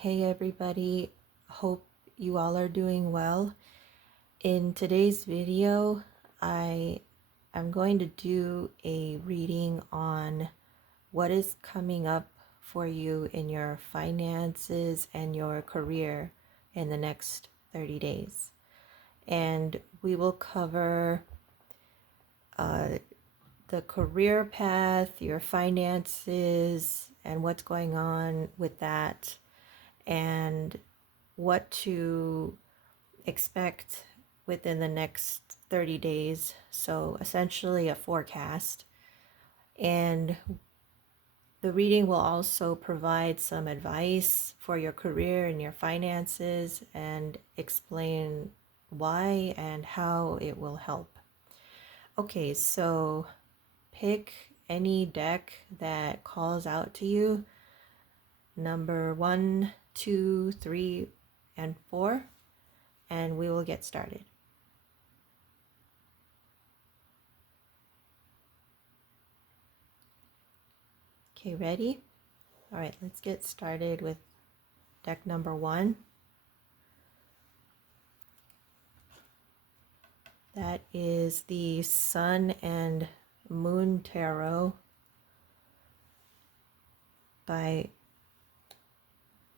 Hey everybody, hope you all are doing well. In today's video, I am going to do a reading on what is coming up for you in your finances and your career in the next 30 days. And we will cover the career path, your finances, and what's going on with that, and what to expect within the next 30 days. So essentially a forecast. And the reading will also provide some advice for your career and your finances and explain why and how it will help. Okay, so pick any deck that calls out to you. Number 1, 2, 3, and 4. And we will get started. Okay, ready? All right, let's get started with deck number 1. That is the Sun and Moon Tarot by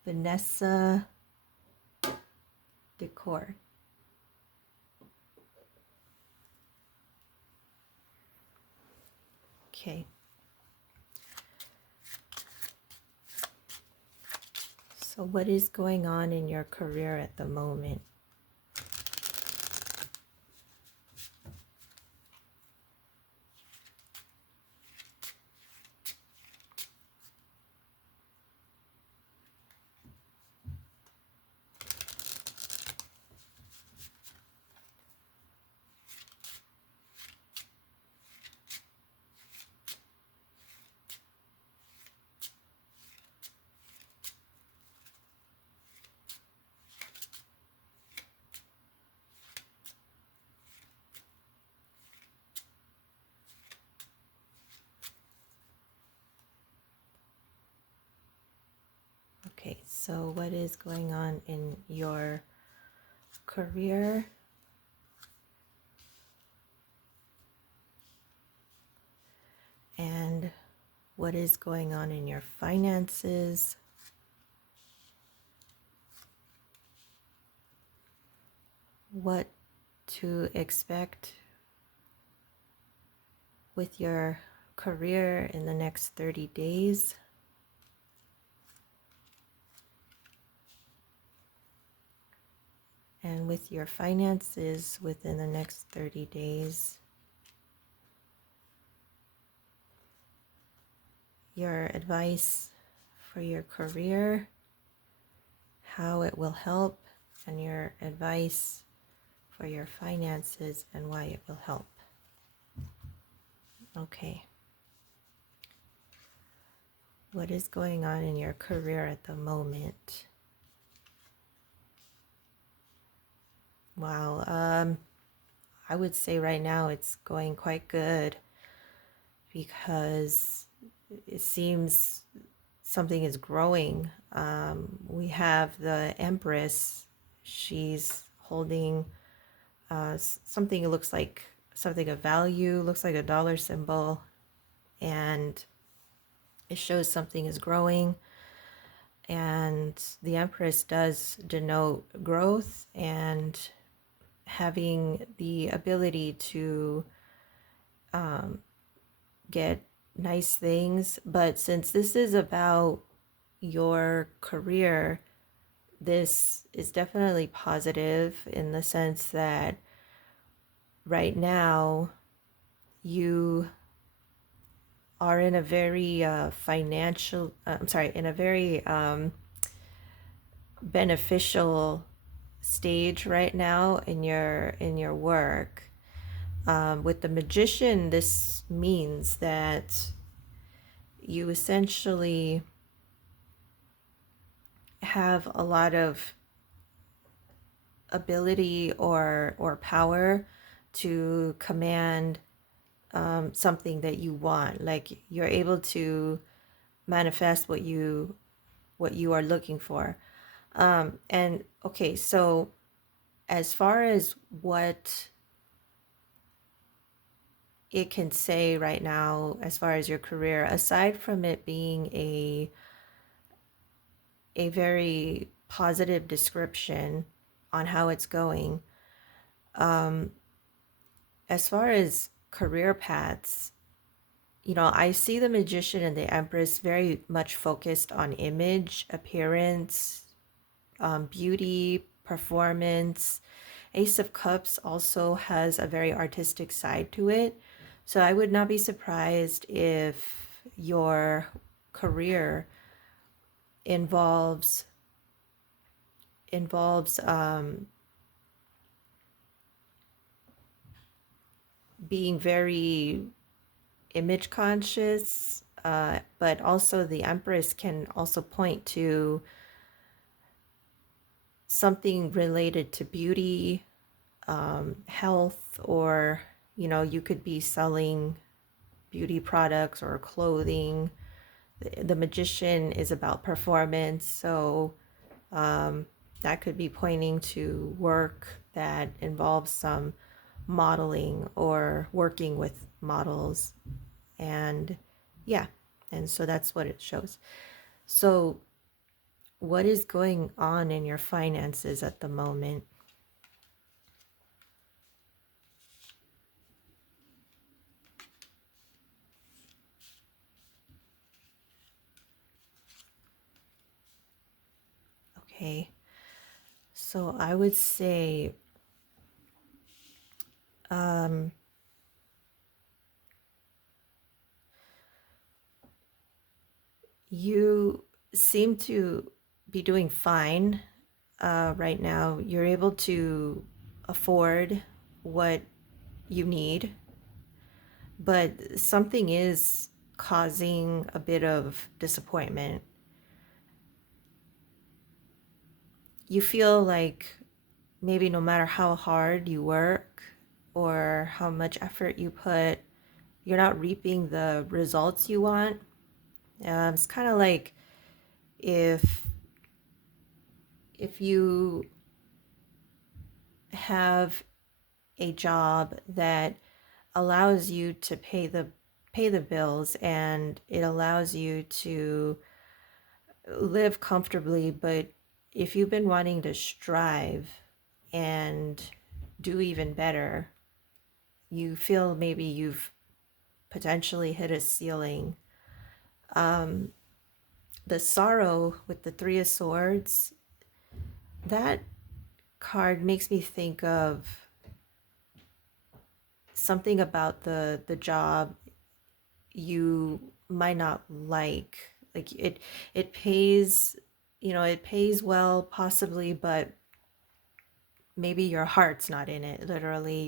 Vanessa Decor. Okay. So what is going on in your career at the moment? Okay, so what is going on in your career? And what is going on in your finances? What to expect with your career in the next 30 days? And with your finances within the next 30 days, your advice for your career, how it will help, and your advice for your finances and why it will help. Okay. What is going on in your career at the moment? Wow. I would say right now it's going quite good because it seems something is growing. We have the Empress. She's holding something. It looks like something of value, looks like a dollar symbol, and it shows something is growing. And the Empress does denote growth and having the ability to get nice things. But since this is about your career, this is definitely positive in the sense that right now you are in a very in a very beneficial stage right now in your work. With the Magician, this means that you essentially have a lot of ability or power to command something that you want. Like you're able to manifest what you are looking for. And okay, so as far as what it can say right now, as far as your career, aside from it being a very positive description on how it's going, um, as far as career paths, I see the magician and the empress very much focused on image, appearance, beauty, performance. Ace of Cups also has a very artistic side to it. So I would not be surprised if your career involves involves being very image conscious, but also the Empress can also point to something related to beauty, health, or you could be selling beauty products or clothing. The Magician is about performance, so um, that could be pointing to work that involves some modeling or working with models. And yeah, and so that's what it shows. So, what is going on in your finances at the moment? Okay, so I would say um, you seem to be doing fine right now. You're able to afford what you need, but something is causing a bit of disappointment. You feel like maybe no matter how hard you work or how much effort you put, you're not reaping the results you want. It's kind of like if you have a job that allows you to pay the bills, and it allows you to live comfortably, but if you've been wanting to strive and do even better, you feel maybe you've potentially hit a ceiling. Um, the Sorrow with the Three of Swords, that card makes me think of something about the job you might not like it pays, it pays well possibly, but maybe your heart's not in it. Literally,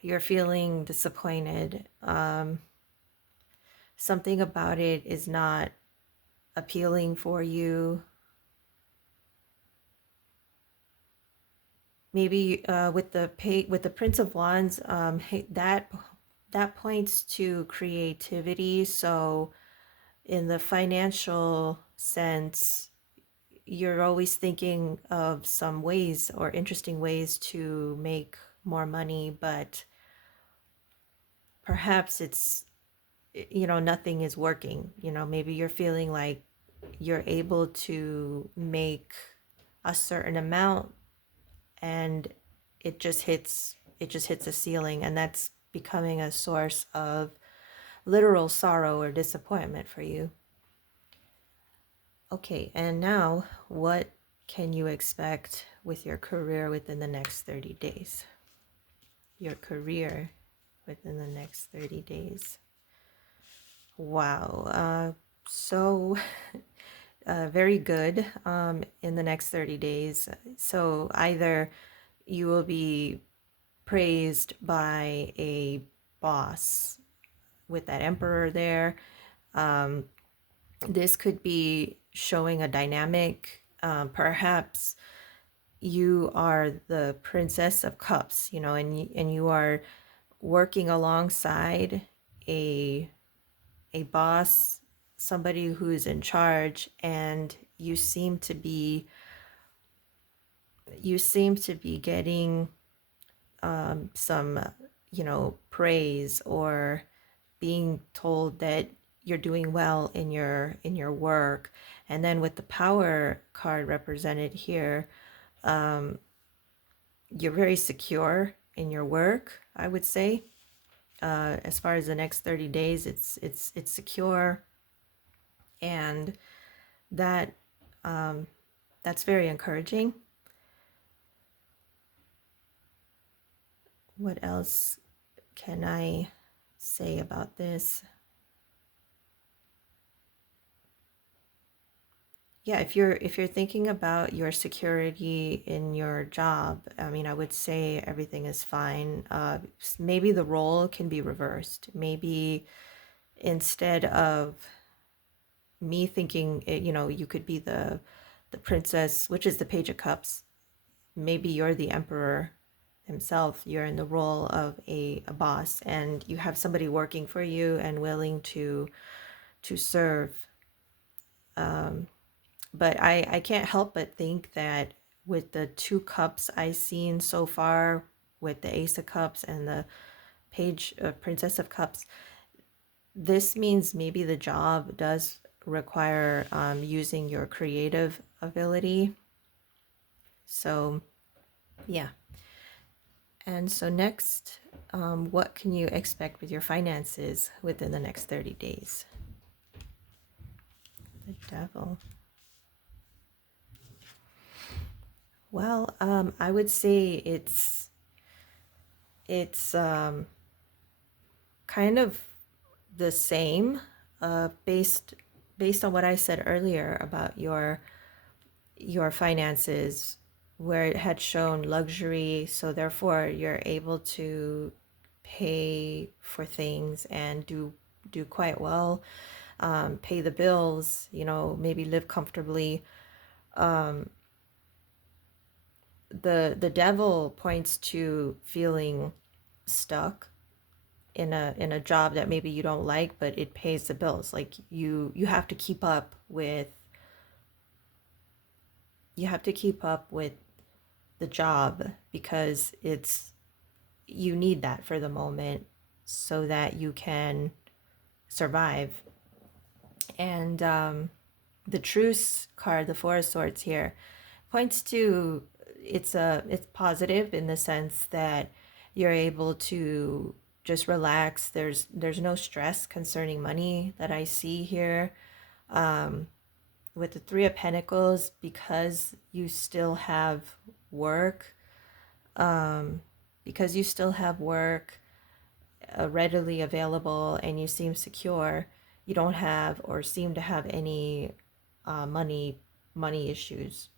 you're feeling disappointed. Something about it is not appealing for you. Maybe with the Prince of Wands, that points to creativity. So in the financial sense, you're always thinking of some ways or interesting ways to make more money, but perhaps it's, nothing is working. Maybe you're feeling like you're able to make a certain amount, and it just hits a ceiling, and that's becoming a source of literal sorrow or disappointment for you. Okay, and now what can you expect with your career within the next 30 days? Your career within the next 30 days. Wow. So very good in the next 30 days. So either you will be praised by a boss with that emperor there. Um, this could be showing a dynamic. Perhaps you are the Princess of Cups, and you are working alongside a a boss, somebody who's in charge, and you seem to be you seem to be getting some, praise, or being told that you're doing well in your work. And then with the power card represented here, um, you're very secure in your work, I would say. As far as the next 30 days, it's secure, and that that's very encouraging. What else can I say about this? Yeah, if you're thinking about your security in your job, I mean, I would say everything is fine. Maybe the role can be reversed. Maybe instead of me thinking, you could be the princess, which is the Page of Cups. Maybe you're the emperor himself. You're in the role of a boss, and you have somebody working for you and willing to serve. Um, but I can't help but think that with the two cups I've seen so far, with the Ace of Cups and the Page Princess of Cups, this means maybe the job does require using your creative ability. So yeah. And so next, what can you expect with your finances within the next 30 days? The devil. Well, I would say it's kind of the same, based on what I said earlier about your finances, where it had shown luxury, so therefore you're able to pay for things and do quite well, pay the bills, maybe live comfortably. Um, the devil points to feeling stuck in a job that maybe you don't like, but it pays the bills. Like you have to keep up with the job, because you need that for the moment so that you can survive. And the truce card, the Four of Swords here, points to it's positive in the sense that you're able to just relax. There's no stress concerning money that I see here. Um, with the Three of Pentacles, because you still have work, um, because you still have work readily available, and you seem secure, you don't have or seem to have any money issues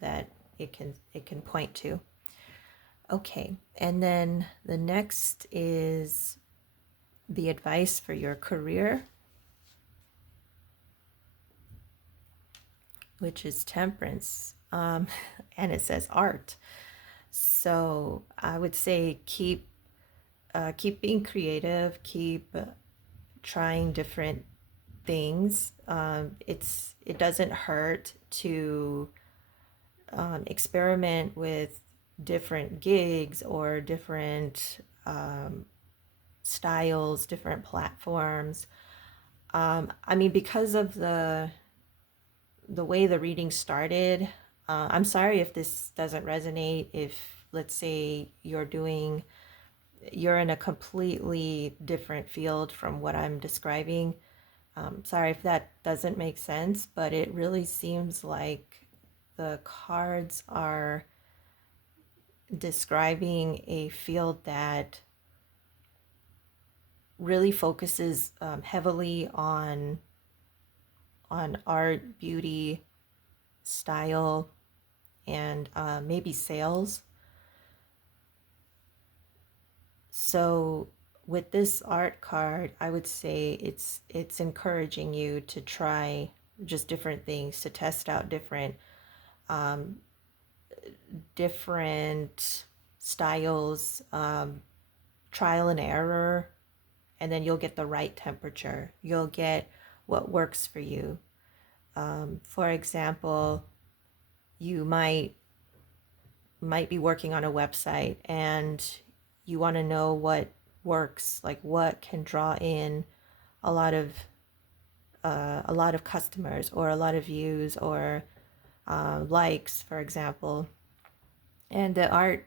that it can point to. Okay, and then the next is the advice for your career, which is Temperance, and it says art. So I would say keep being creative, keep trying different things. It doesn't hurt to experiment with different gigs or different styles, different platforms. I mean, because of the way the reading started, I'm sorry if this doesn't resonate. If, let's say, you're in a completely different field from what I'm describing. Sorry if that doesn't make sense, but it really seems like the cards are describing a field that really focuses heavily on art, beauty, style, and maybe sales. So with this art card, I would say it's encouraging you to try just different things, to test out um, different styles, trial and error, and then you'll get the right temperature. You'll get what works for you. For example, you might might be working on a website and you want to know what works, like what can draw in a lot of customers or a lot of views or likes, for example. And the art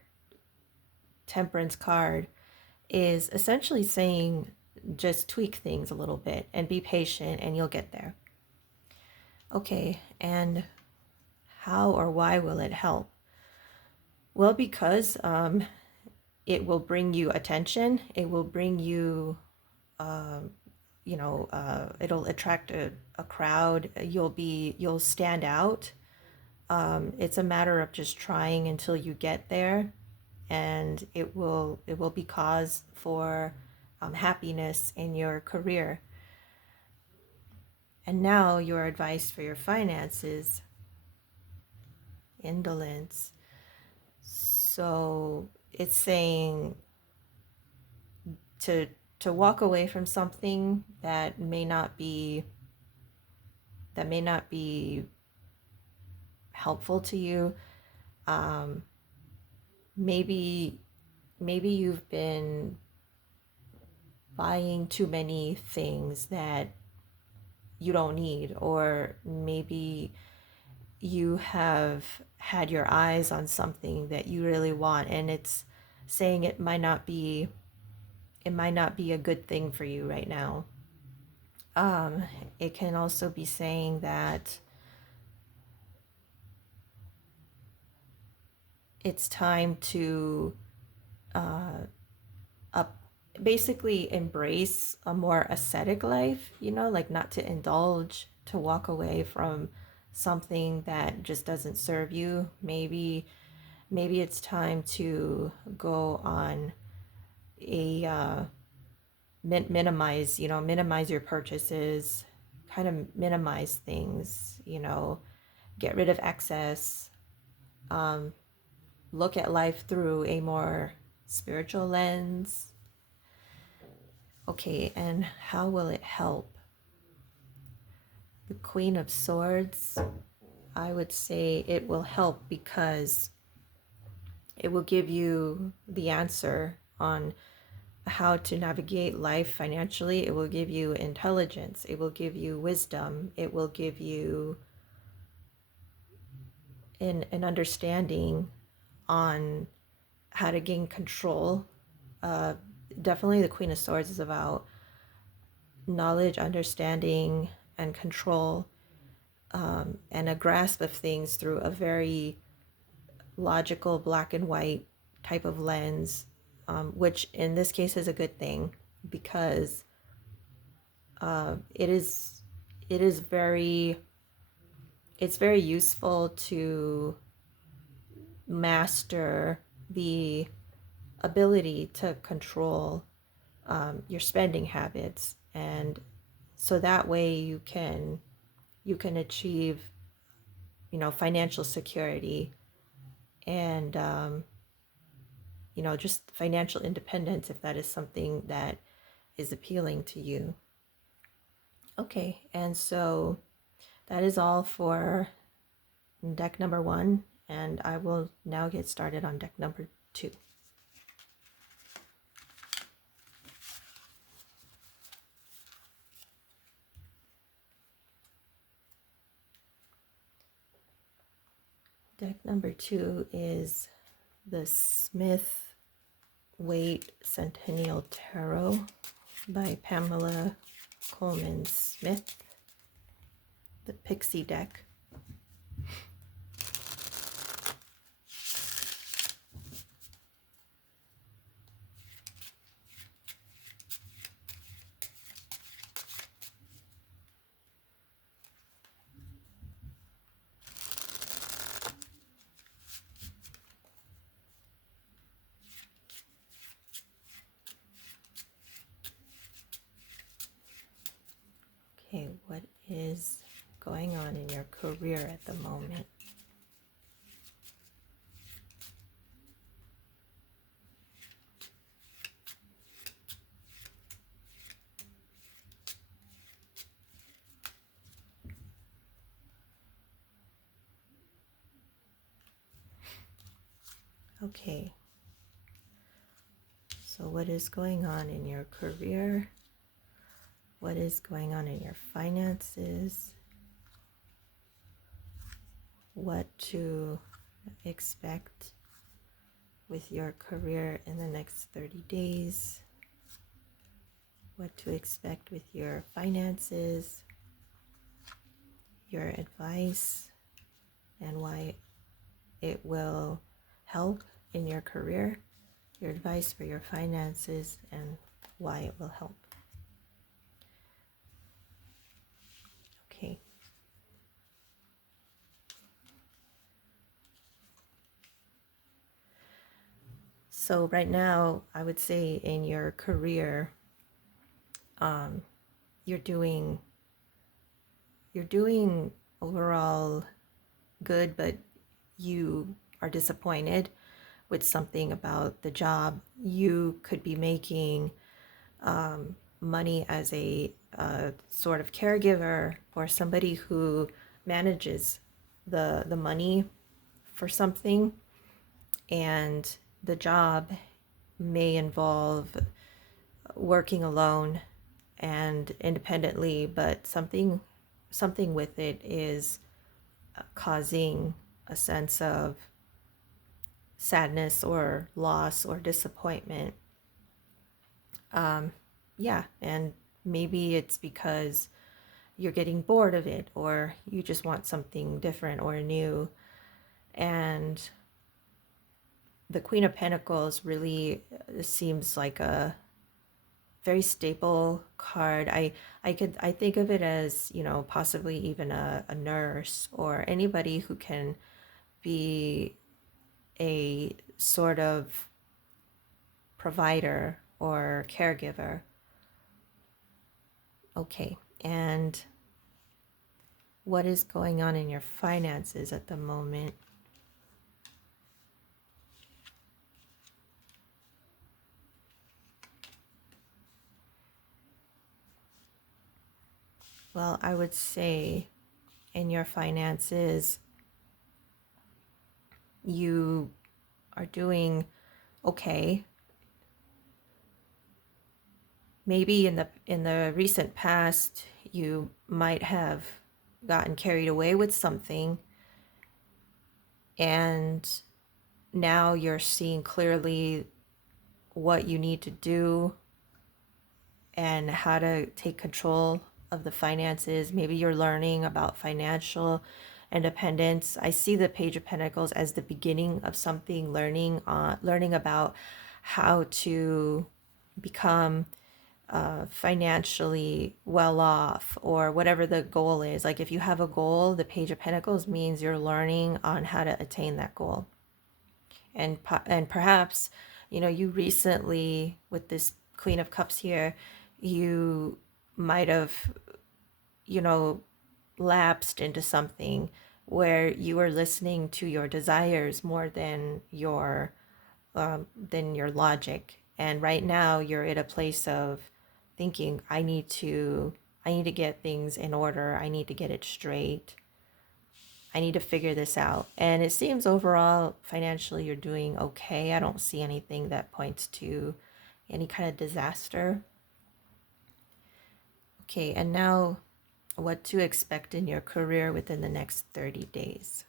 temperance card is essentially saying just tweak things a little bit and be patient and you'll get there. Okay, and how or why will it help? Well, because it will bring you attention. It will bring you, um, it'll attract a crowd. You'll stand out. It's a matter of just trying until you get there, and it will be cause for happiness in your career. And now your advice for your finances: indolence. So it's saying to walk away from something that may not be helpful to you. Um, maybe you've been buying too many things that you don't need, or maybe you have had your eyes on something that you really want, and it's saying it might not be a good thing for you right now. Um, it can also be saying that it's time to uh, up, basically embrace a more ascetic life, like not to indulge, to walk away from something that just doesn't serve you. Maybe it's time to go on a minimize your purchases, kind of minimize things, get rid of excess, um, look at life through a more spiritual lens. Okay, and how will it help? The Queen of Swords, I would say it will help because it will give you the answer on how to navigate life financially. It will give you intelligence. It will give you wisdom. It will give you an understanding on how to gain control. Definitely the Queen of Swords is about knowledge, understanding, and control, and a grasp of things through a very logical black and white type of lens, which in this case is a good thing because it is very it's very useful to master the ability to control your spending habits, and so that way you can achieve financial security and just financial independence, if that is something that is appealing to you. Okay, and so that is all for deck number 1, and I will now get started on deck number 2. Deck number 2 is the Smith Waite Centennial Tarot by Pamela Coleman Smith, the Pixie deck. Okay, what is going on in your career at the moment? Okay. So what is going on in your career? What is going on in your finances? What to expect with your career in the next 30 days? What to expect with your finances? Your advice and why it will help in your career. Your advice for your finances and why it will help. Okay. So right now, I would say in your career, you're doing overall good, but you are disappointed with something about the job. You could be making money as a sort of caregiver for somebody who manages the money for something, and the job may involve working alone and independently, but something with it is causing a sense of sadness or loss or disappointment. Yeah, and maybe it's because you're getting bored of it, or you just want something different or new. And the Queen of Pentacles really seems like a very staple card. I think of it as, possibly even a nurse or anybody who can be a sort of provider or caregiver. Okay, and what is going on in your finances at the moment? Well, I would say in your finances, you are doing okay. Maybe in the recent past, you might have gotten carried away with something, and now you're seeing clearly what you need to do and how to take control of the finances. Maybe you're learning about financial independence. I see the Page of Pentacles as the beginning of something, learning about how to become financially well off, or whatever the goal is. Like if you have a goal, the Page of Pentacles means you're learning on how to attain that goal. And perhaps, you recently, with this Queen of Cups here, you might have, you know, lapsed into something where you were listening to your desires more than your logic. And right now you're at a place of thinking, I need to get things in order. I need to get it straight. I need to figure this out. And it seems overall financially you're doing okay. I don't see anything that points to any kind of disaster. Okay, and now what to expect in your career within the next 30 days.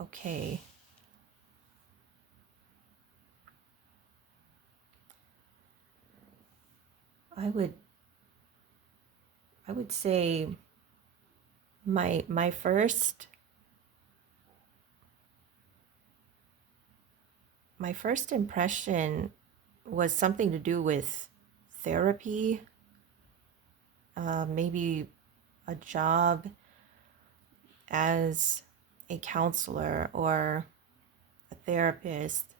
Okay. I would say my first impression was something to do with therapy, maybe a job as a counselor or a therapist.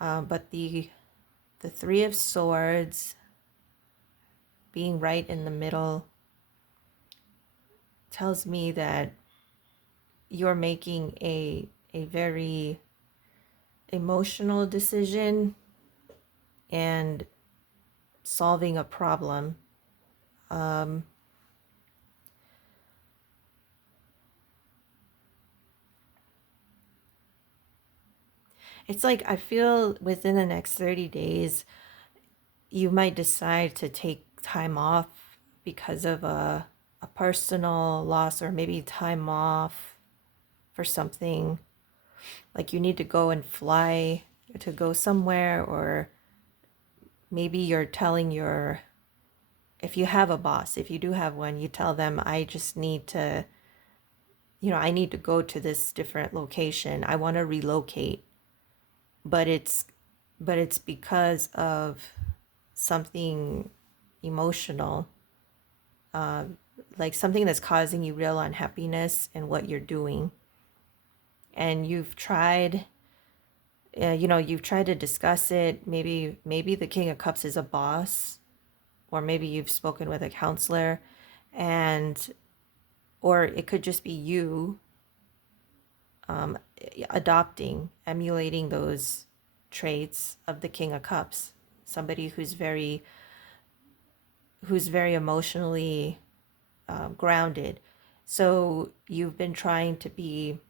But the Three of Swords being right in the middle tells me that you're making a very emotional decision and solving a problem. Um, It's like I feel within the next 30 days, you might decide to take time off because of a personal loss, or maybe time off for something. Like you need to go and fly to go somewhere, or maybe you're telling your, if you have a boss, if you do have one, you tell them, I just need to, I need to go to this different location. I want to relocate, but it's because of something emotional, uh, like something that's causing you real unhappiness in what you're doing. And you've tried to discuss it. Maybe the King of Cups is a boss, or maybe you've spoken with a counselor, and or it could just be you, um, emulating those traits of the King of Cups. Somebody who's very emotionally grounded. So you've been trying to be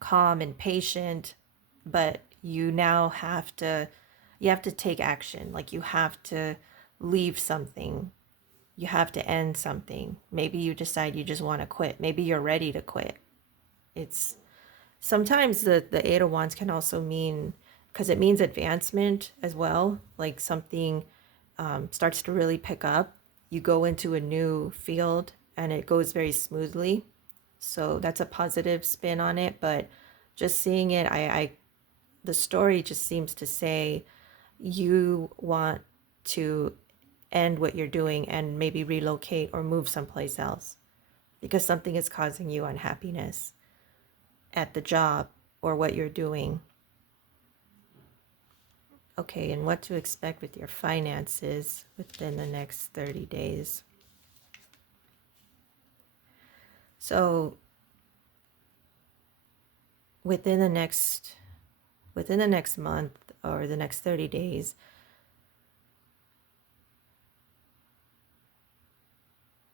calm and patient, but you have to take action. Like you have to leave something. You have to end something. Maybe you decide you just want to quit. Maybe you're ready to quit. It's sometimes the Eight of Wands can also mean, because it means advancement as well. Like something starts to really pick up. You go into a new field and it goes very smoothly. So that's a positive spin on it. But just seeing it, the story just seems to say you want to end what you're doing and maybe relocate or move someplace else because something is causing you unhappiness at the job or what you're doing. Okay, and what to expect with your finances within the next 30 days. So within the next month or the next 30 days,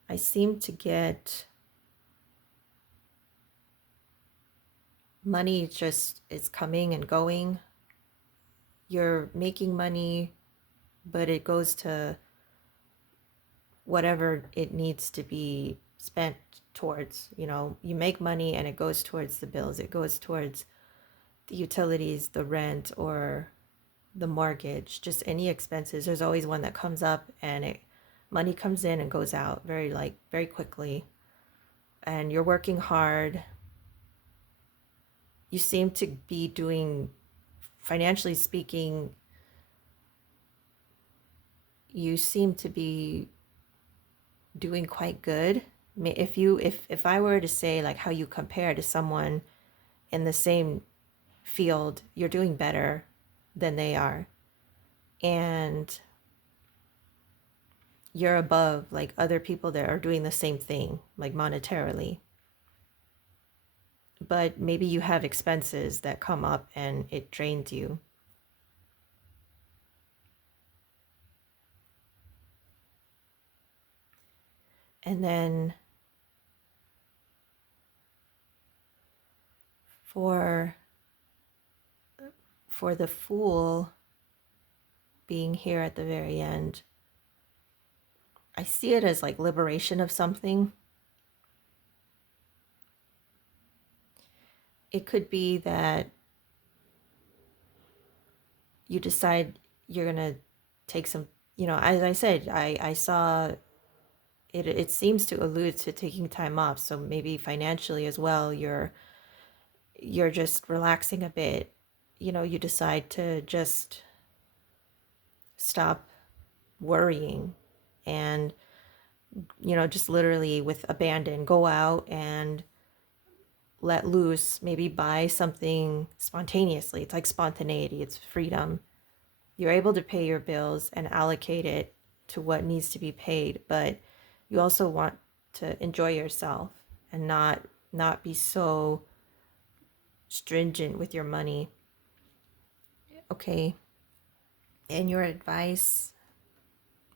I seem to get money just is coming and going. You're making money, but it goes to whatever it needs to be spent towards. You make money and it goes towards the bills. It goes towards the utilities, the rent, or the mortgage, just any expenses. There's always one that comes up, and money comes in and goes out very quickly. And you're working hard. You seem to be doing, financially speaking, you seem to be doing quite good. If I were to say like how you compare to someone in the same field, you're doing better than they are. And you're above like other people that are doing the same thing, like monetarily. But maybe you have expenses that come up and it drains you. And then for the Fool being here at the very end, I see it as like liberation of something. It could be that you decide you're going to take some, as I said, I saw it seems to allude to taking time off. So maybe financially as well, you're just relaxing a bit. You decide to just stop worrying and just literally with abandon, go out and let loose, maybe buy something spontaneously. It's like spontaneity, it's freedom. You're able to pay your bills and allocate it to what needs to be paid, but you also want to enjoy yourself and not be so stringent with your money. Okay. And your advice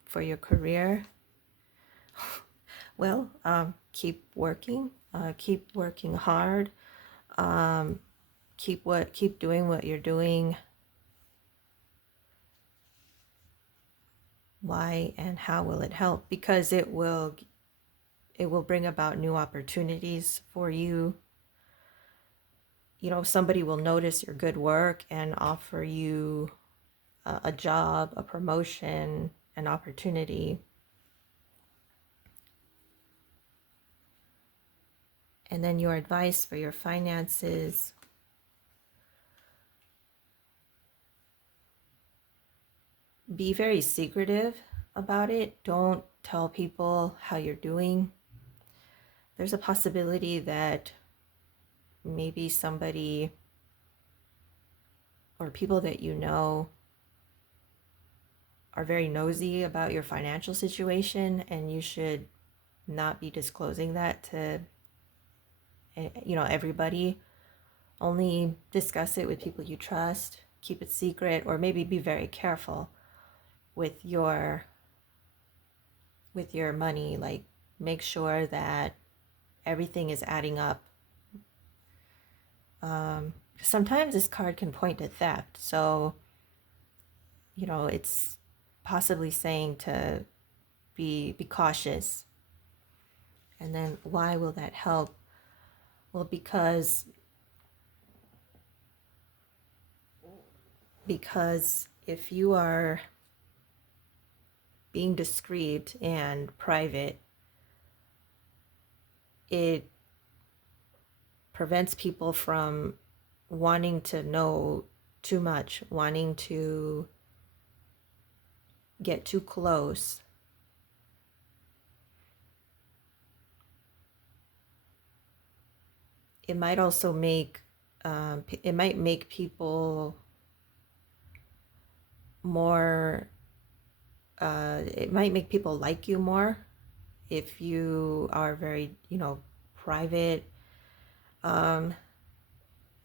for your career? Well, keep working hard, keep doing what you're doing. Why and how will it help? Because it will bring about new opportunities for you. You know, somebody will notice your good work and offer you a job, a promotion, an opportunity. And then your advice for your finances. Be very secretive about it. Don't tell people how you're doing. There's a possibility that maybe somebody or people that you know are very nosy about your financial situation, and you should not be disclosing that to everybody. Only discuss it with people you trust. Keep it secret, or maybe be very careful with your money. Like, make sure that everything is adding up. Sometimes this card can point to theft, so it's possibly saying to be cautious. And then why will that help? Well, because if you are being discreet and private, it prevents people from wanting to know too much, wanting to get too close. It might also make people more, it might make people like you more if you are very, private. I'm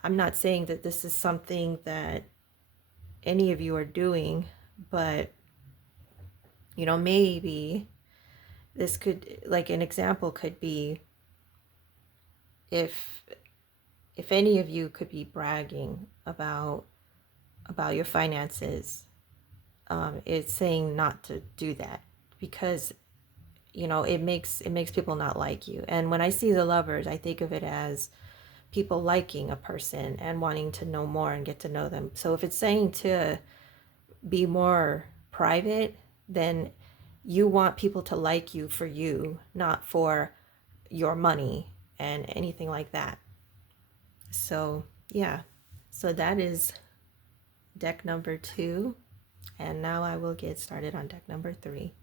not saying that this is something that any of you are doing, but maybe this could, like, an example could be if any of you could be bragging about your finances. It's saying not to do that, because it makes people not like you. And when I see the Lovers, I think of it as people liking a person and wanting to know more and get to know them. So if it's saying to be more private, then you want people to like you for you, not for your money and anything like that. So yeah, so that is deck number 2, and now I will get started on deck number 3.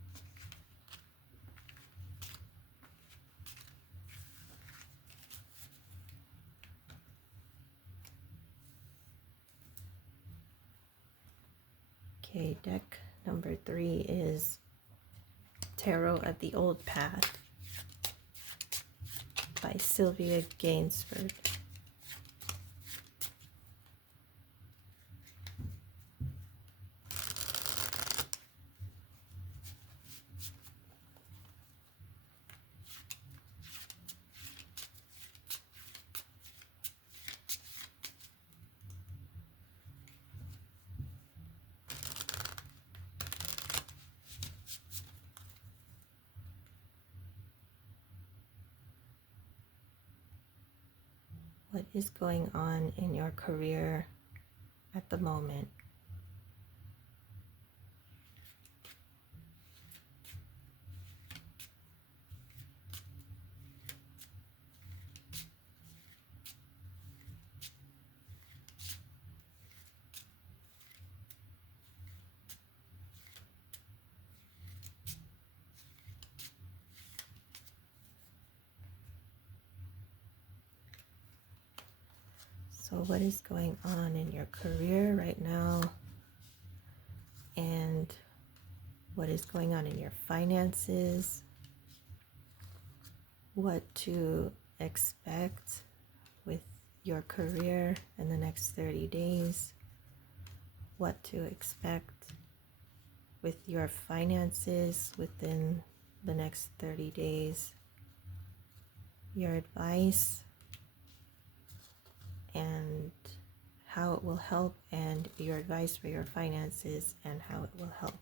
Okay, deck number 3 is Tarot of the Old Path by Sylvia Gainsford. What is going on in your career at the moment? So what is going on in your career right now? And what is going on in your finances? What to expect with your career in the next 30 days? What to expect with your finances within the next 30 days? Your advice and how it will help, and your advice for your finances and how it will help.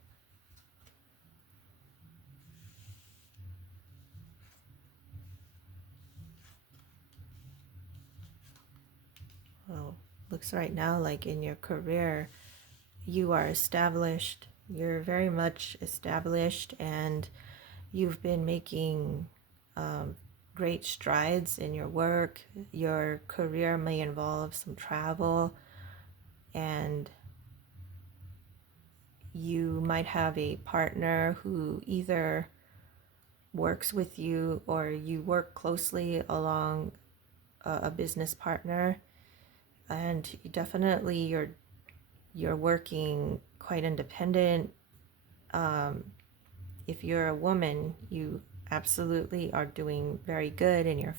Well, looks right now like in your career, you are established. You're very much established, and you've been making great strides in your work. Your career may involve some travel, and you might have a partner who either works with you or you work closely along a business partner, and definitely you're working quite independent. um, if you're a woman, you absolutely are doing very good in your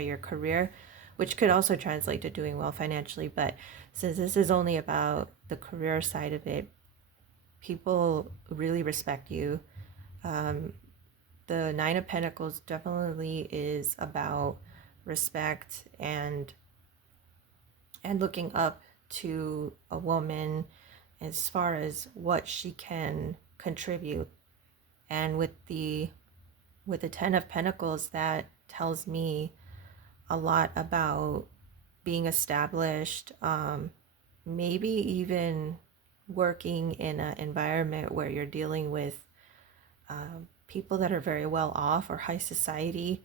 your career, which could also translate to doing well financially. But since this is only about the career side of it, people really respect you. Um, the Nine of Pentacles definitely is about respect and looking up to a woman as far as what she can contribute. And with the Ten of Pentacles, that tells me a lot about being established, maybe even working in an environment where you're dealing with people that are very well off or high society,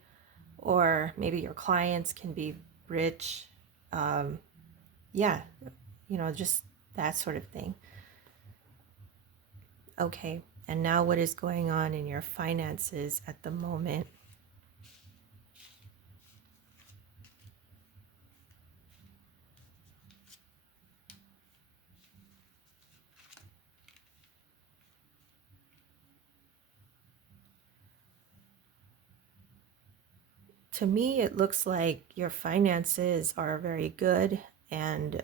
or maybe your clients can be rich. Um, yeah, just that sort of thing. Okay, and now what is going on in your finances at the moment? To me, it looks like your finances are very good. And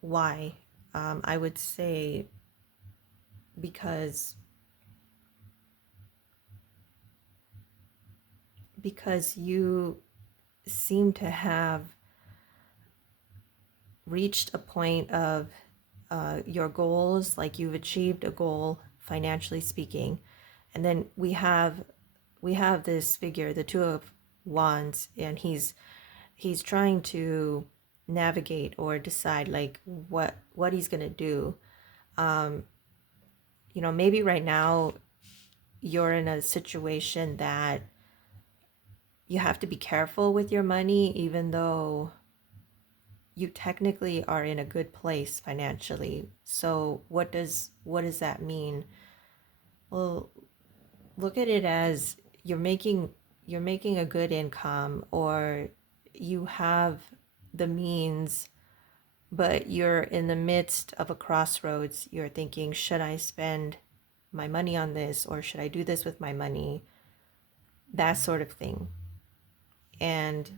why? I would say because you seem to have reached a point of your goals, like you've achieved a goal financially speaking, and then we have this figure, the Two of Wands, and he's trying to navigate or decide like what he's gonna do. um Maybe right now you're in a situation that you have to be careful with your money, even though you technically are in a good place financially. So what does that mean? Well, look at it as you're making a good income, or you have the means, but you're in the midst of a crossroads. You're thinking, should I spend my money on this, or should I do this with my money? That sort of thing. And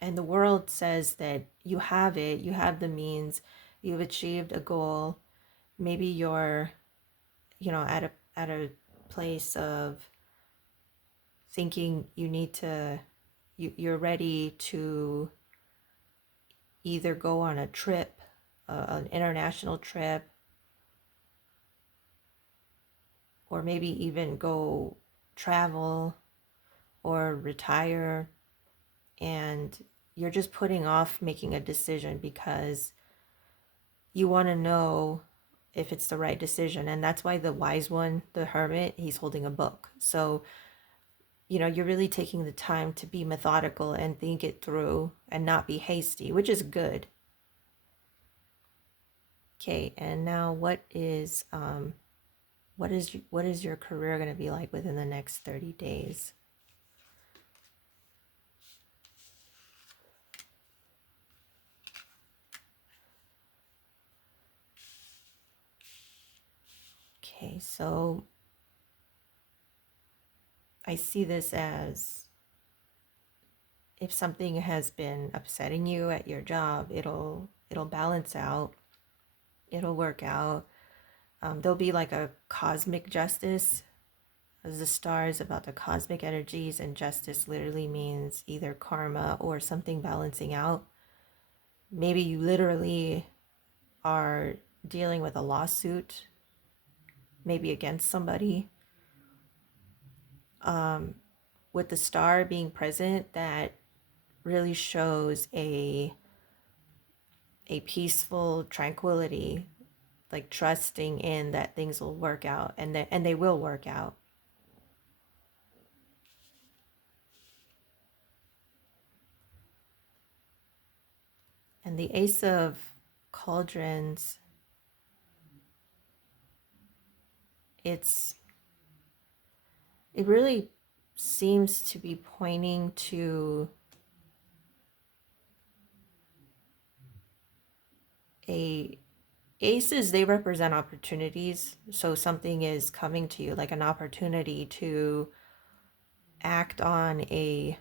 the world says that you have it, you have the means, you've achieved a goal. Maybe you're, at a place of thinking you're ready to either go on a trip, an international trip, or maybe even go travel or retire, and you're just putting off making a decision because you want to know if it's the right decision. And that's why the wise one, the hermit, he's holding a book. So, you're really taking the time to be methodical and think it through and not be hasty, which is good. Okay, and now what is your career going to be like within the next 30 days? Okay, so I see this as, if something has been upsetting you at your job, it'll balance out. It'll work out. There'll be like a cosmic justice. as the stars about the cosmic energies, and justice literally means either karma or something balancing out. Maybe you literally are dealing with a lawsuit, maybe against somebody. With the star being present, that really shows a peaceful tranquility, like trusting in that things will work out, and they will work out. And the Ace of Cauldrons, it's it really seems to be pointing to a aces. They represent opportunities, so something is coming to you, like an opportunity to act on a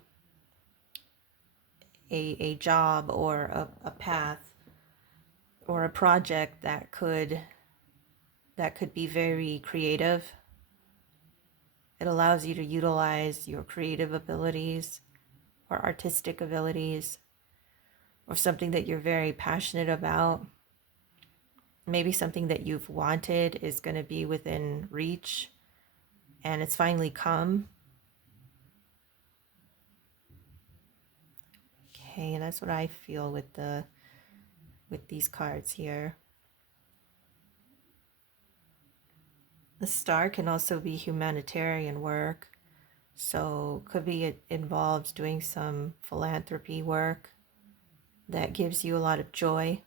job or a path or a project that could be very creative. It allows you to utilize your creative abilities or artistic abilities or something that you're very passionate about. Maybe something that you've wanted is going to be within reach and it's finally come. Okay, and that's what I feel with these cards here. The star can also be humanitarian work. So could be it involves doing some philanthropy work that gives you a lot of joy.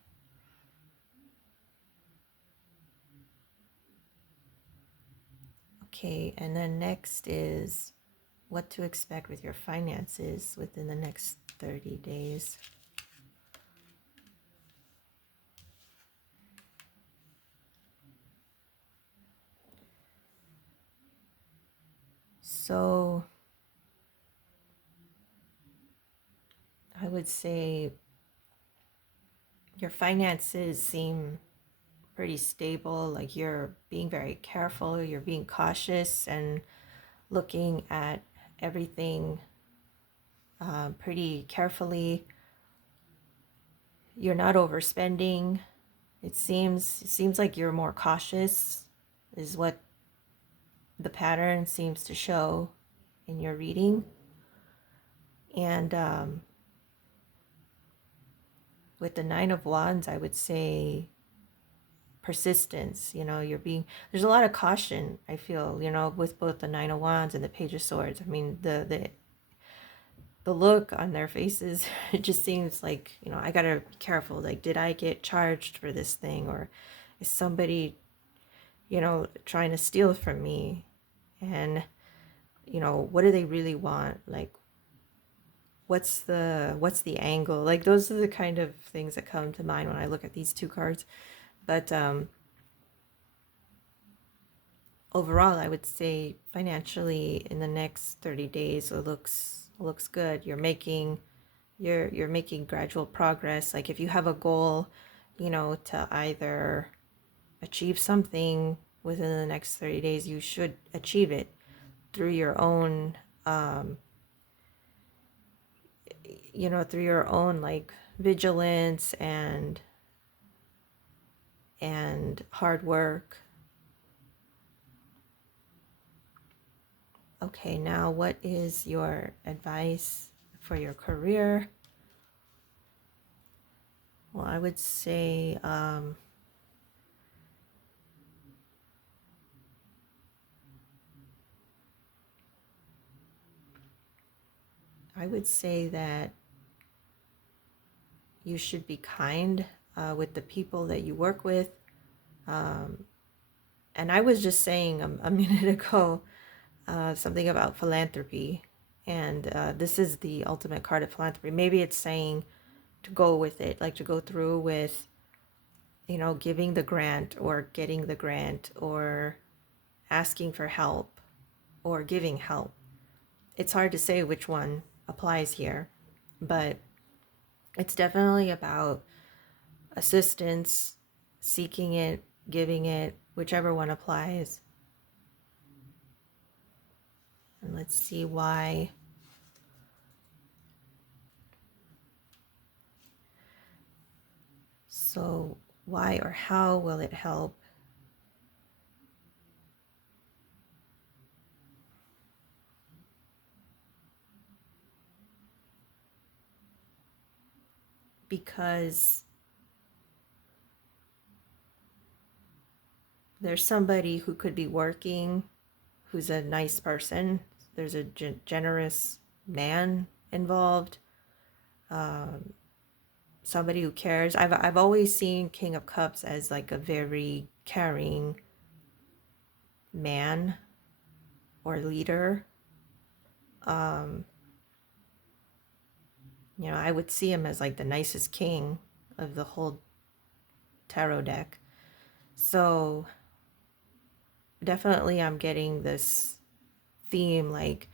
Okay, and then next is what to expect with your finances within the next 30 days. So I would say your finances seem pretty stable, like you're being very careful, you're being cautious and looking at everything pretty carefully. You're not overspending. It seems like you're more cautious, is what the pattern seems to show in your reading. And with the Nine of Wands, I would say persistence. There's a lot of caution, I feel, with both the Nine of Wands and the Page of Swords. I mean, the look on their faces, it just seems like, I gotta be careful. Like, did I get charged for this thing, or is somebody, trying to steal from me? And, what do they really want? Like, what's the angle? Like, those are the kind of things that come to mind when I look at these two cards. But overall, I would say financially in the next 30 days, it looks good. You're making gradual progress. Like, if you have a goal, to either achieve something within the next 30 days, you should achieve it through your own through your own, like, vigilance and hard work. Okay, now what is your advice for your career? Well, I would say that you should be kind with the people that you work with. And I was just saying a minute ago something about philanthropy. And this is the ultimate card of philanthropy. Maybe it's saying to go with it, like to go through with, giving the grant or getting the grant or asking for help or giving help. It's hard to say which one applies here, but it's definitely about assistance, seeking it, giving it, whichever one applies. And let's see why. So why or how will it help? Because there's somebody who could be working who's a nice person. There's a generous man involved. Um, Somebody who cares. I've always seen King of Cups as like a very caring man or leader. Um, I would see him as like the nicest king of the whole tarot deck. So definitely I'm getting this theme like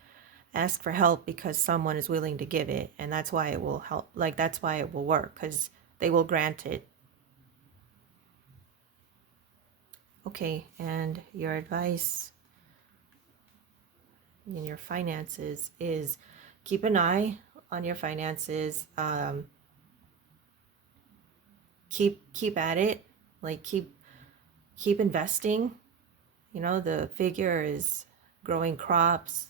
ask for help because someone is willing to give it, and that's why it will help. Like that's why it will work, because they will grant it. Okay, and your advice in your finances is keep an eye on your finances. Keep at it. Like keep investing. The figure is growing crops,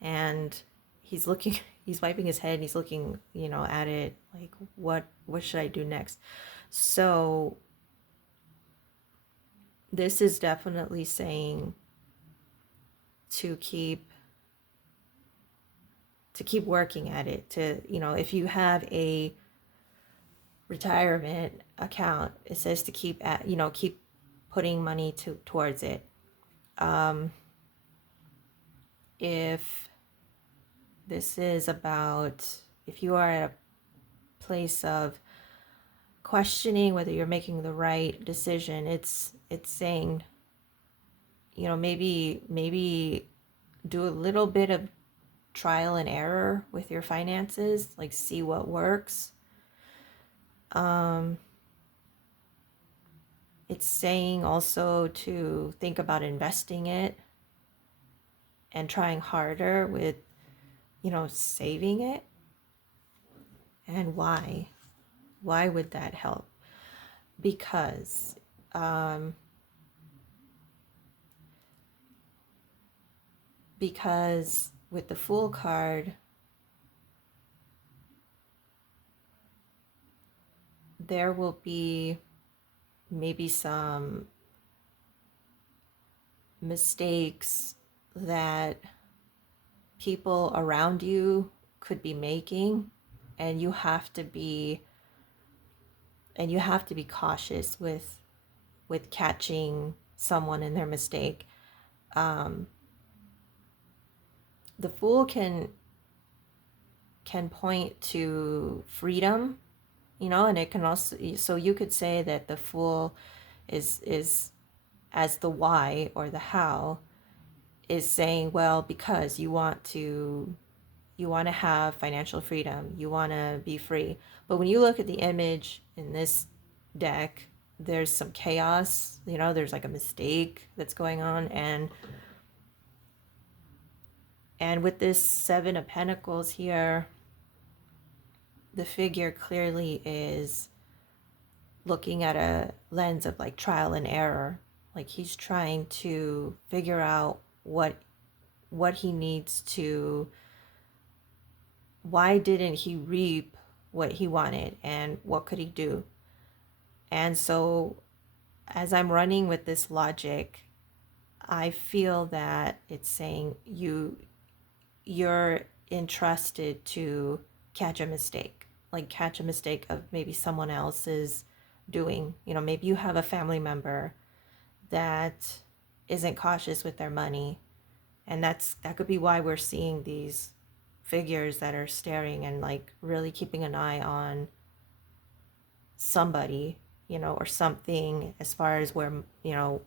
and he's looking. He's wiping his head and he's looking, at it like what should I do next? So this is definitely saying to keep working at it, to if you have a retirement account, it says to keep putting money towards it. If this is about, if you are at a place of questioning whether you're making the right decision, it's saying, maybe do a little bit of trial and error with your finances, like see what works. It's saying also to think about investing it and trying harder with, saving it. And why? Why would that help? Because because with the Fool card, there will be maybe some mistakes that people around you could be making, and you have to be cautious with catching someone in their mistake. The Fool can point to freedom, and it can also, so you could say that the Fool is as the why or the how, is saying, well, because you want to have financial freedom, you want to be free. But when you look at the image in this deck, there's some chaos, there's like a mistake that's going on, and with this Seven of Pentacles here, the figure clearly is looking at a lens of like trial and error. Like he's trying to figure out what he needs to, why didn't he reap what he wanted, and what could he do? And so as I'm running with this logic, I feel that it's saying you're entrusted to catch a mistake, like catch a mistake of maybe someone else's doing. Maybe you have a family member that isn't cautious with their money, and that could be why we're seeing these figures that are staring and like really keeping an eye on somebody, or something, as far as where,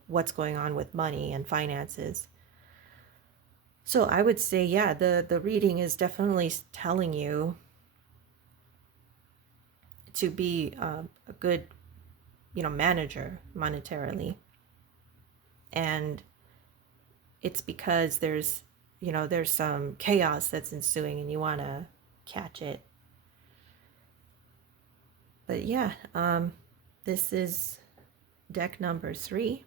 what's going on with money and finances. So I would say, yeah, the reading is definitely telling you to be a good, manager monetarily. And it's because there's there's some chaos that's ensuing and you want to catch it. But yeah, this is deck number 3,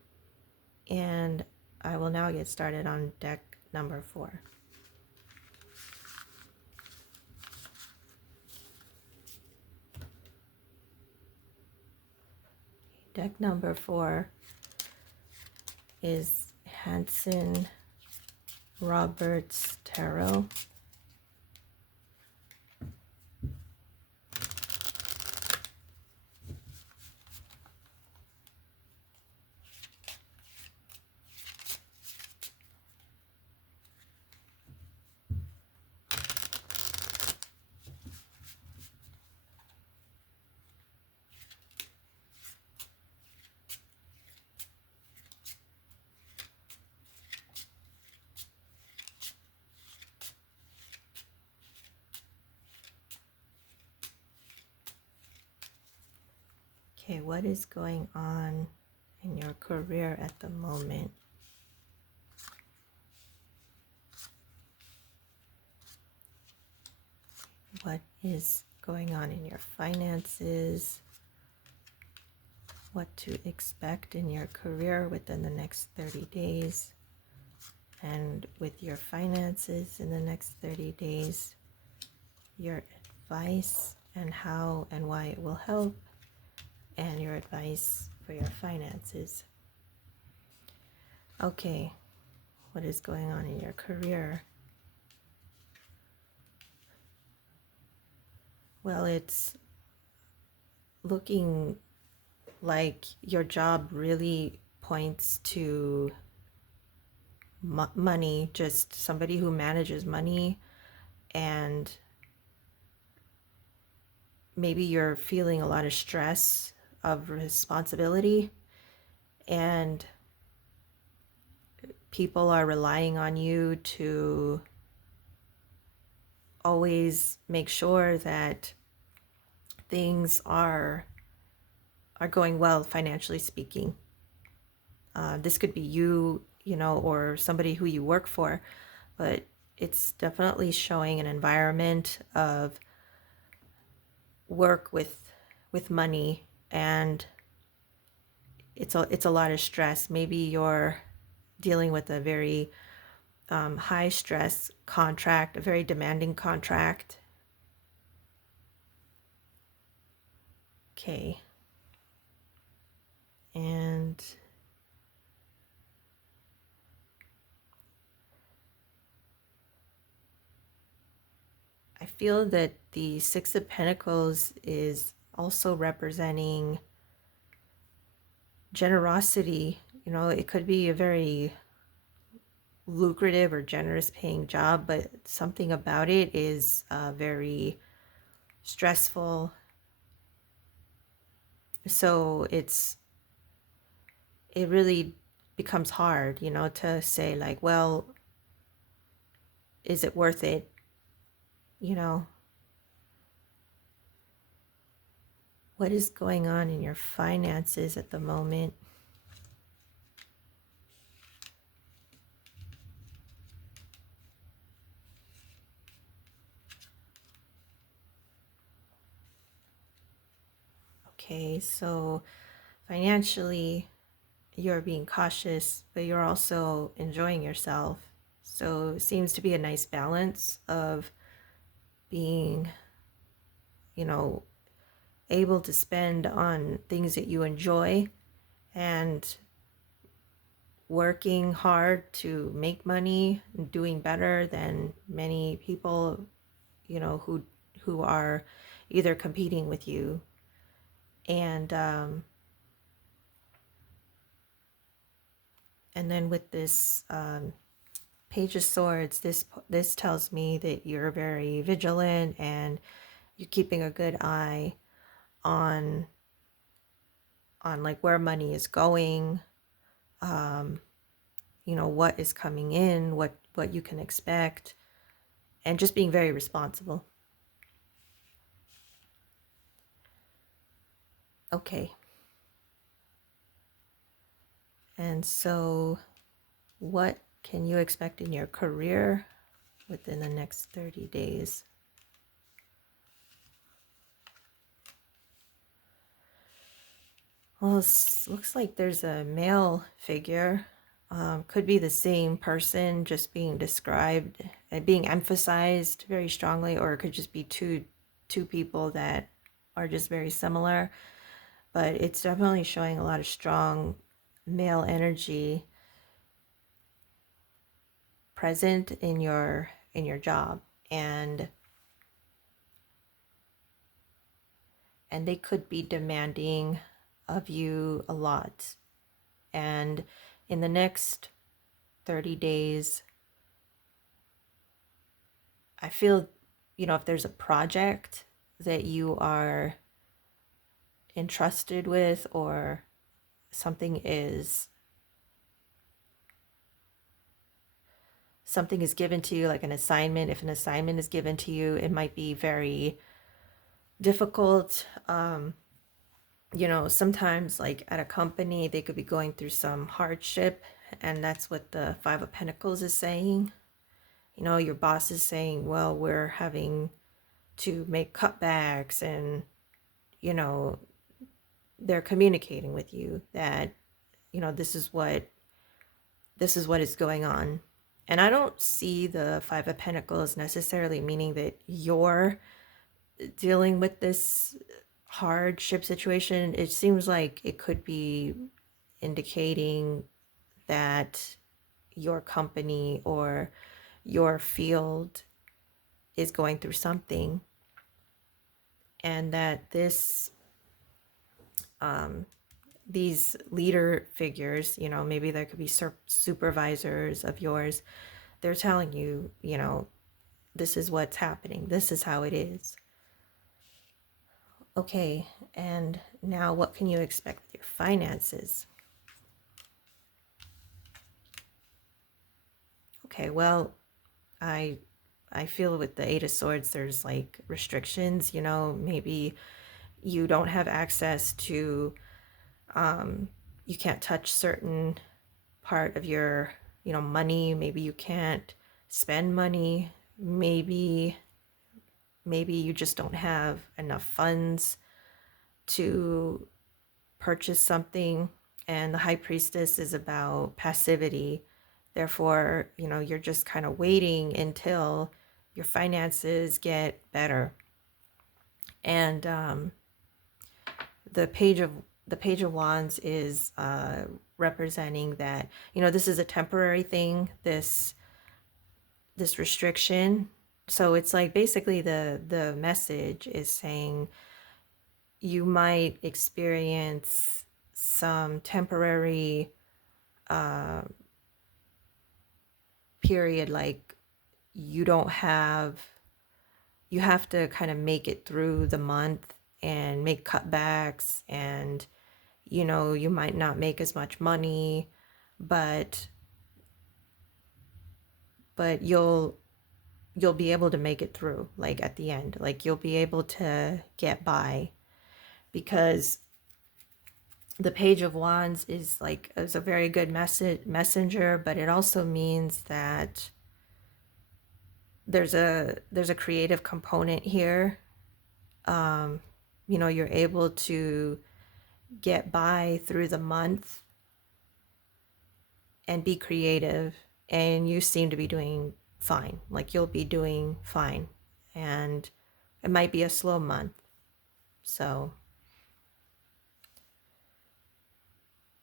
and I will now get started on deck number 4. Deck number 4 is Hanson-Roberts Tarot. Okay, what is going on in your career at the moment? What is going on in your finances? What to expect in your career within the next 30 days? And with your finances in the next 30 days, your advice and how and why it will help, and your advice for your finances. Okay, what is going on in your career? Well, it's looking like your job really points to money, just somebody who manages money, and maybe you're feeling a lot of stress of responsibility, and people are relying on you to always make sure that things are going well, financially speaking. This could be you, or somebody who you work for, but it's definitely showing an environment of work with money, and it's a lot of stress. Maybe you're dealing with a very high stress contract, a very demanding contract. Okay. And I feel that the Six of Pentacles is also representing generosity. It could be a very lucrative or generous paying job, but something about it is very stressful. So it really becomes hard, to say like, well, is it worth it? What is going on in your finances at the moment? Okay, so financially, you're being cautious, but you're also enjoying yourself. So it seems to be a nice balance of being, able to spend on things that you enjoy and working hard to make money and doing better than many people, who are either competing with you. And then with this Page of Swords, this tells me that you're very vigilant and you're keeping a good eye on like where money is going, what is coming in, what you can expect, and just being very responsible. Okay. And so what can you expect in your career within the next 30 days? Well, it looks like there's a male figure. Could be the same person just being described, being emphasized very strongly, or it could just be two people that are just very similar. But it's definitely showing a lot of strong male energy present in your job, and they could be demanding of you a lot. And in the next 30 days, I feel, if there's a project that you are entrusted with, or something is given to you, like an assignment. If an assignment is given to you, it might be very difficult. Sometimes, like at a company, they could be going through some hardship, and that's what the Five of Pentacles is saying. Your boss is saying, well, we're having to make cutbacks, and they're communicating with you that this is what is going on. And I don't see the Five of Pentacles necessarily meaning that you're dealing with this hardship situation. It seems like it could be indicating that your company or your field is going through something, and that these leader figures, maybe there could be supervisors of yours, they're telling you, this is what's happening, this is how it is. Okay, and now what can you expect with your finances? Okay, well, I feel with the Eight of Swords, there's like restrictions, maybe you don't have access to, you can't touch certain part of your, money. Maybe you can't spend money. Maybe you just don't have enough funds to purchase something. And the High Priestess is about passivity. Therefore, you're just kind of waiting until your finances get better. And the Page of Wands is representing that, this is a temporary thing, this restriction. So it's like basically the message is saying you might experience some temporary period, like you have to kind of make it through the month and make cutbacks, and you might not make as much money, but you'll be able to make it through, like at the end, like you'll be able to get by, because the Page of Wands is a very good messenger, but it also means that there's a creative component here. You're able to get by through the month and be creative, and you seem to be doing fine. Like you'll be doing fine, and it might be a slow month. So,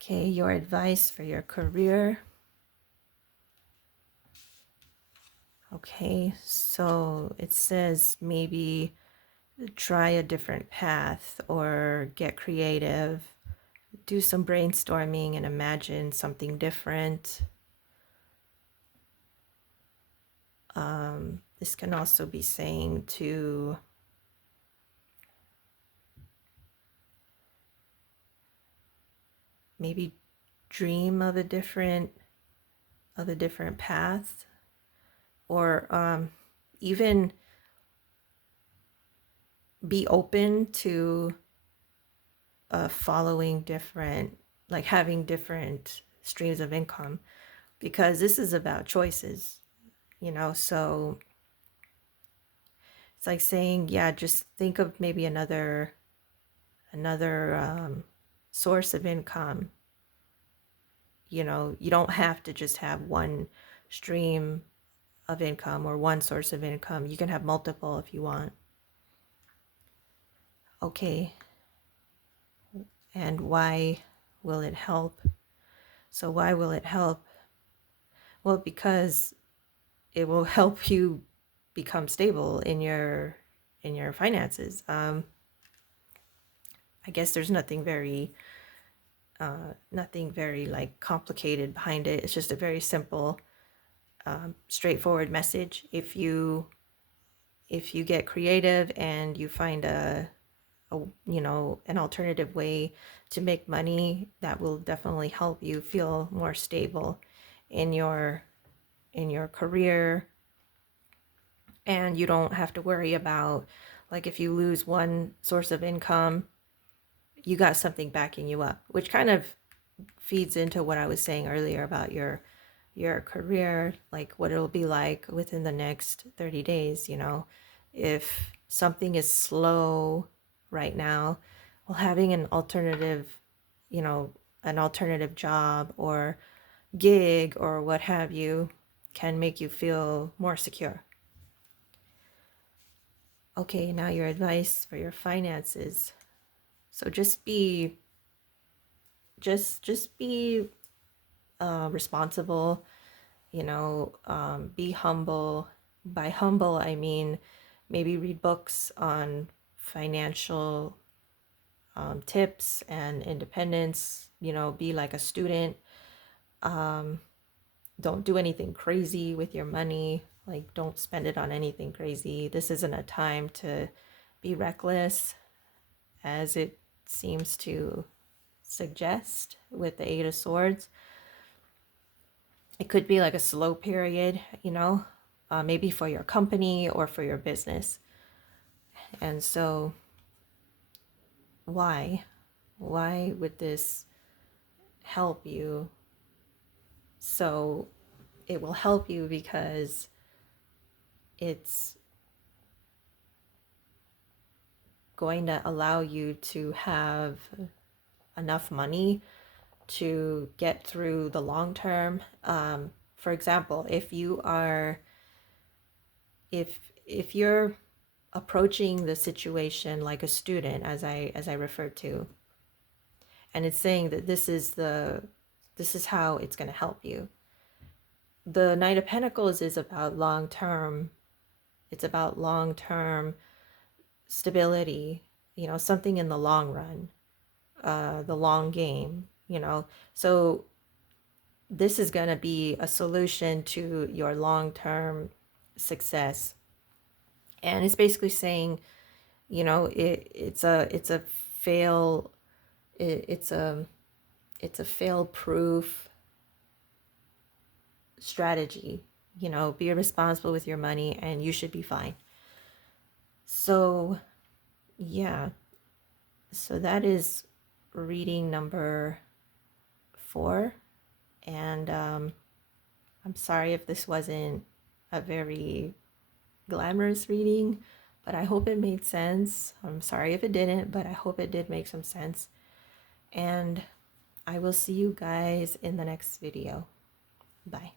okay, your advice for your career. Okay, so it says maybe try a different path or get creative, do some brainstorming and imagine something different. This can also be saying to maybe dream of a different path, or even be open to following different, like having different streams of income. because this is about choices, so it's like saying, yeah, just think of maybe another source of income. You don't have to just have one stream of income or one source of income. You can have multiple if you want. Okay, and why will it help? So why will it help? Well, because it will help you become stable in your finances. I guess there's nothing very like complicated behind it. It's just a very simple, straightforward message. If you get creative and you find an alternative way to make money, that will definitely help you feel more stable in your career, and you don't have to worry about, like, if you lose one source of income, you got something backing you up, which kind of feeds into what I was saying earlier about your career, like what it'll be like within the next 30 days. If something is slow right now, well, having you know an alternative job or gig or what have you can make you feel more secure. Okay, now your advice for your finances. So just be responsible, be humble. By humble, I mean maybe read books on financial tips and independence, be like a student. Don't do anything crazy with your money. Like, don't spend it on anything crazy. This isn't a time to be reckless, as it seems to suggest with the Eight of Swords. It could be like a slow period, maybe for your company or for your business. And so, why? Why would this help you? So, it will help you because it's going to allow you to have enough money to get through the long term. For example, if you're approaching the situation like a student, as I referred to, and it's saying that this is how it's going to help you. The Knight of Pentacles is about long term. It's about long term stability, something in the long run, the long game, So this is going to be a solution to your long term success. And it's basically saying, it's a fail it's a fail proof strategy. Be responsible with your money and you should be fine. So yeah, so that is reading number 4. And I'm sorry if this wasn't a very glamorous reading, but I hope it made sense. I'm sorry if it didn't, but I hope it did make some sense. And I will see you guys in the next video. Bye.